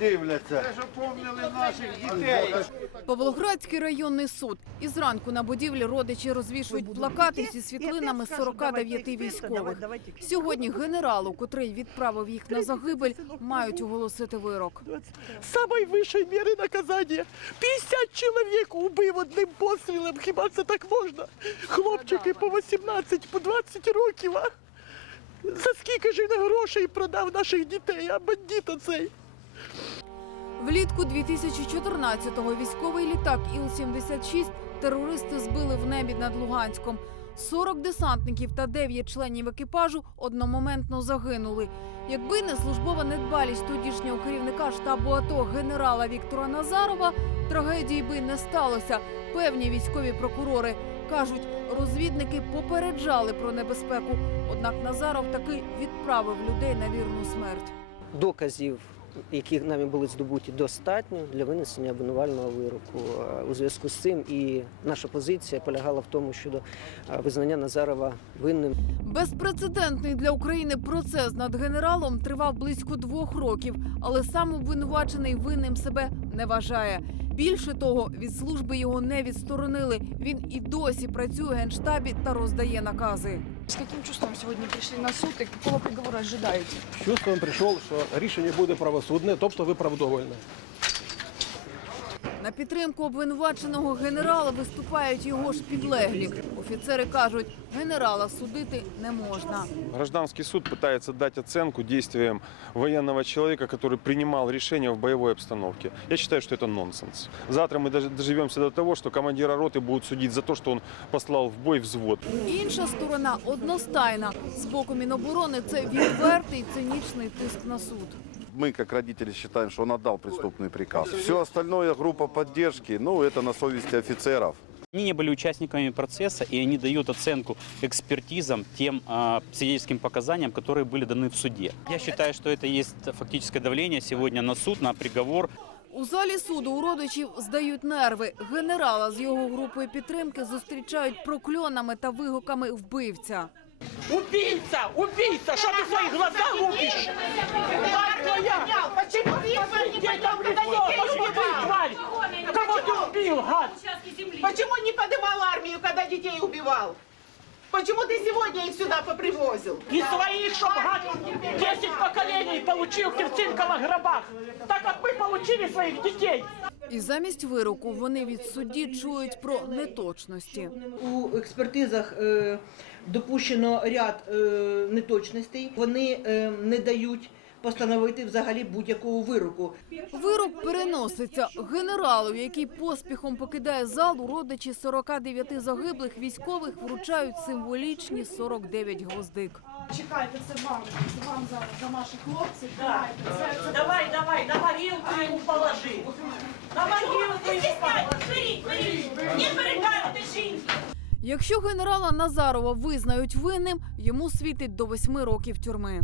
Дивляться. Те, що помнили наших дітей. Павлоградський районний суд. І зранку на будівлі родичі розвішують плакати зі світлинами 49 військових. Сьогодні генералу, котрий відправив їх на загибель, мають оголосити вирок. самої вищої міри наказання. 50 чоловік убив одним пострілом. Хіба це так можна? Хлопчики по 18, по 20 років. А? За скільки ж він грошей продав наших дітей, а бандит оцей? Влітку 2014-го військовий літак Іл-76 терористи збили в небі над Луганськом. 40 десантників та 9 членів екіпажу одномоментно загинули. Якби не службова недбалість тодішнього керівника штабу АТО генерала Віктора Назарова, трагедії би не сталося. Певні військові прокурори кажуть, розвідники попереджали про небезпеку. Однак Назаров таки відправив людей на вірну смерть. доказів, які нами були здобуті, достатньо для винесення обвинувального вироку. Е, У зв'язку з цим і наша позиція полягала в тому щодо е, визнання Назарова винним. Безпрецедентний для України процес над генералом тривав близько двох років, але сам обвинувачений винним себе не вважає. Більше того, від служби його не відсторонили. Він і досі працює в генштабі та роздає накази. З яким чувством сьогодні прийшли на суд і якого приговора ожидаете? З чувством прийшов, що рішення буде правосудне, тобто виправдовувальне. На підтримку обвинуваченого генерала виступають його ж підлеглі. Офіцери кажуть, генерала судити не можна. Гражданский суд пытается дать оценку действиям военного человека, который принимал решения в боевой обстановке. Я считаю, что это нонсенс. Завтра мы дож- доживемся до того, что командира роты будут судить за то, что он послал в бой взвод. Інша сторона одностайна. З боку Міноборони це відвертий цинічний тиск на суд. Мы, как родители, считаем, что он отдал преступный приказ. Все остальное группа поддержки, ну, это на совести офицеров. Они не были участниками процесса, и они дают оценку экспертизам, тем а, свидетельским показаниям, которые были даны в суде. Я считаю, что это есть фактическое давление сегодня на суд, на приговор. У залі суду у родичів здають нерви. Генерала з його групою підтримки зустрічають прокльонами та вигуками вбивця. Убийца! Убийца! Что ты свои глаза лупиш? Тварь! Почему Где там лицо? Посмотри, тварь! Кого ты убил, гад? Почему не поднимал армию, когда детей убивал? Почему ты сегодня их сюда попривозил? И своих, чтоб гад 10 поколений получил ты в цинковых гробах. Так как мы получили своих детей. І замість вироку вони від судді чують про неточності. У експертизах е, допущено ряд е, неточностей. Вони е, не дають постановити взагалі будь-якого вироку. Вирок переноситься генералу, який поспіхом покидає залу. Родичі 49 загиблих військових вручають символічні 49 гвоздик. Чекайте, це вам. Це вам зараз за наших хлопців. Давайте. Це, це Давай, давай, на ему положи. На могилку ему положи. не перекажете жінки. Якщо генерала Назарова визнають винним, йому світить до восьми років тюрми.